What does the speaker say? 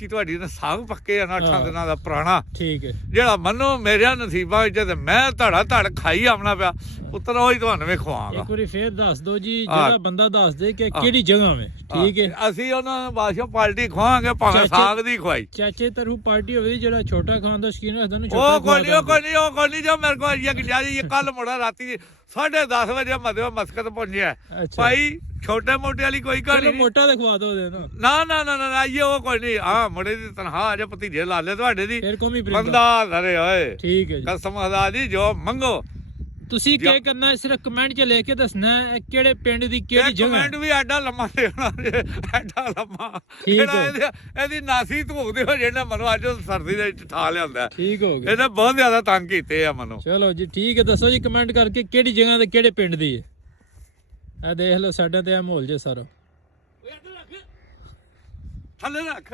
ਕਿ ਤੁਹਾਡੀ ਨਾ ਸਾਗ ਪੱਕੇ ਆ ਨਾ 8 ਦਿਨਾਂ ਦਾ ਪੁਰਾਣਾ ਠੀਕ ਹੈ ਜਿਹੜਾ ਮੰਨੋ ਮੇਰੇ ਨਸੀਬਾਂ ਵਿੱਚ ਤੇ ਮੈਂ ਧੜਾ ਧੜ ਖਾਈ ਆਉਣਾ ਪਿਆ ਪੁੱਤਰ ਉਹੀ ਤੁਹਾਨੂੰ ਵੀ ਖਵਾਵਾਂਗਾ। ਇੱਕ ਵਾਰੀ ਫੇਰ ਦੱਸ ਦਿਓ ਜੀ ਜਿਹੜਾ ਬੰਦਾ ਦੱਸ ਦੇ ਕਿ ਕਿਹੜੀ ਜਗ੍ਹਾ ਵੇ ਠੀਕ ਹੈ ਅਸੀਂ ਉਹਨਾਂ ਨੂੰ ਬਾਦਸ਼ਾਹ ਪਾਰਟੀ ਖਵਾਵਾਂਗੇ ਭਾਵੇਂ ਸਾਗ ਦੀ ਖਵਾਈ ਚਾਚੇ ਤਰਫੋਂ ਪਾਰਟੀ ਹੋਵੇ ਜਿਹੜਾ ਛੋਟਾ ਖਾਣ ਦਾ ਸ਼ੌਕੀਨ ਰੱਖਦਾ ਉਹਨੂੰ ਉਹ ਕੋਈ ਨਹੀਂ ਜੋ ਮੇਰੇ ਕੋਲ ਇੱਕ ਜਾਰੀ ਕੱਲ ਮੁੜਾ ਰਾਤੀ 10:30 ਵਜੇ ਮਸਕਤ ਪਹੁੰਚਿਆ ਭਾਈ ਛੋਟੇ ਮੋਟੇ ਵਾਲੀ ਕੋਈ ਕਹਾਣੀ ਨਹੀਂ ਮੋਟਾ ਤੇ ਖਵਾ ਦੋ ਨਾ ਇਹ ਉਹ ਕੋਈ ਨਹੀਂ ਹਾਂ ਮੁੰਡੇ ਦੀ ਤਨਖਾਹ ਅਜੇ ਭਤੀਜੇ ਲਾ ਲੈ ਤੁਹਾਡੇ ਦੀ ਫਿਰ ਕੋਮੀ ਬੰਦਾ ਅਰੇ ਓਏ ਠੀਕ ਹੈ ਜੀ ਕਸਮ ਖੁਦਾ ਦੀ ਜੋ ਮੰਗੋ ਤੁਸੀਂ ਕੀ ਕਰਨਾ ਸਿਰਫ ਕਮੈਂਟ 'ਚ ਲਿਖ ਕੇ ਦੱਸਣਾ ਕਿਹੜੇ ਪਿੰਡ ਦੀ ਕਿਹੜੀ ਜਗ੍ਹਾ ਕਮੈਂਟ ਵੀ ਐਡਾ ਲੰਮਾ ਦੇਣਾ ਐਡਾ ਲੰਮਾ ਇਹਦੀ ਨਾਸੀ ਧੂਕਦੇ ਹੋ ਜਿਹੜਾ ਮਨੋਂ ਅੱਜ ਸਰਦੀ ਦੇ ਵਿੱਚ ਠਾ ਲਿਆਂਦਾ ਠੀਕ ਹੋ ਗਿਆ ਇਹਨੇ ਬਹੁਤ ਜ਼ਿਆਦਾ ਤੰਗ ਕੀਤੇ ਆ ਮਨੋਂ। ਚਲੋ ਜੀ ਠੀਕ ਹੈ ਦੱਸੋ ਜੀ ਕਮੈਂਟ ਕਰਕੇ ਕਿਹੜੀ ਜਗ੍ਹਾ ਤੇ ਕਿਹੜੇ ਪਿੰਡ ਦੀ ਹੈ ਇਹ ਦੇਖ ਲਓ ਸਾਡਾ ਤੇ ਇਹ ਮਾਹੌਲ ਜੇ ਸਾਰਾ ਥੱਲੇ ਰੱਖ